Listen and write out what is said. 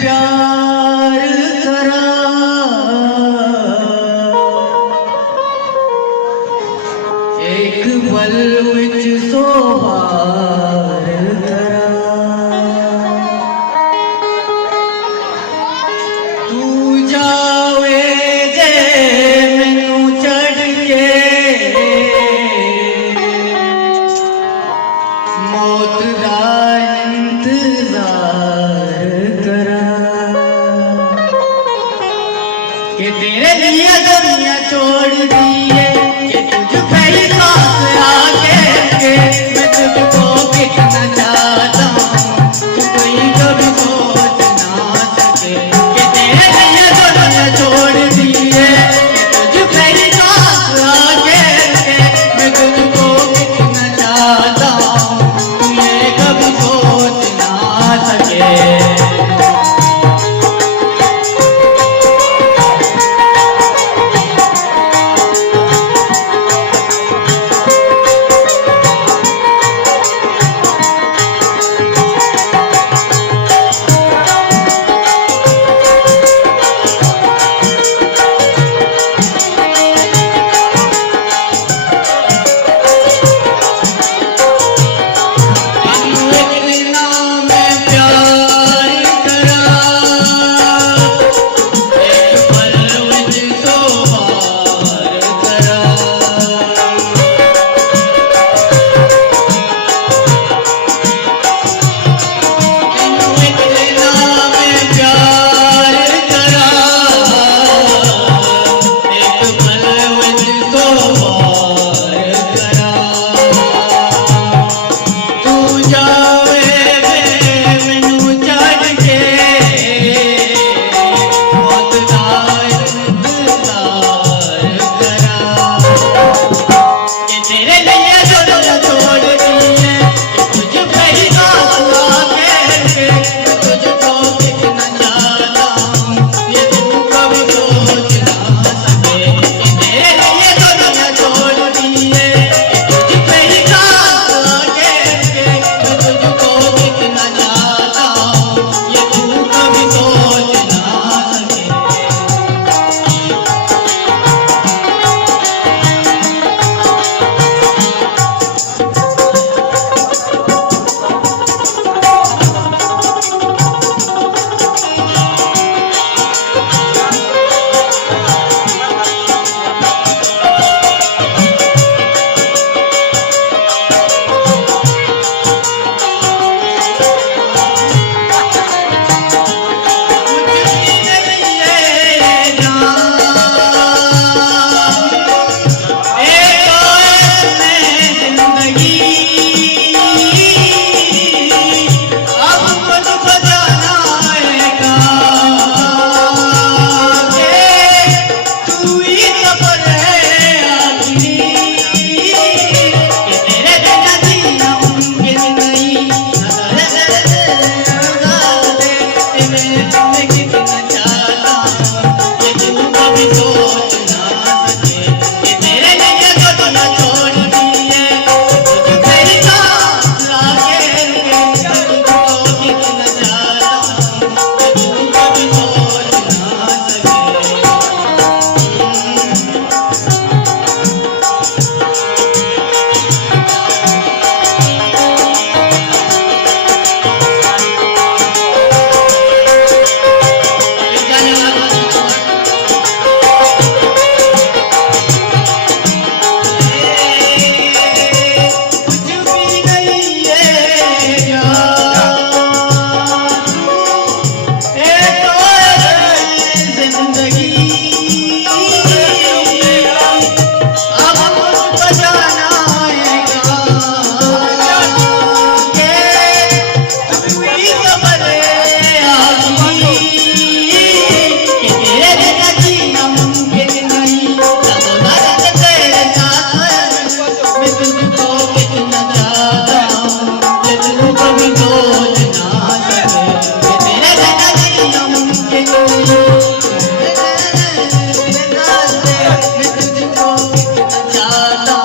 प्यार करा एक पल विच सोहार करा तू जावे जे मैनू चढ़ के मौत दा इंतजार करा कि तेरे लिए दुनिया छोड़ दी है कि तुझ पे ही खास आके मैं तुझको कितना चाहता हूँ तू कोई कभी सोच ना सके कि तेरे लिए दुनिया छोड़ दी है कि तुझ पे ही खास आके मैं तुझको कितना चाहता हूँ तू ये कभी सोच ना सके चाहता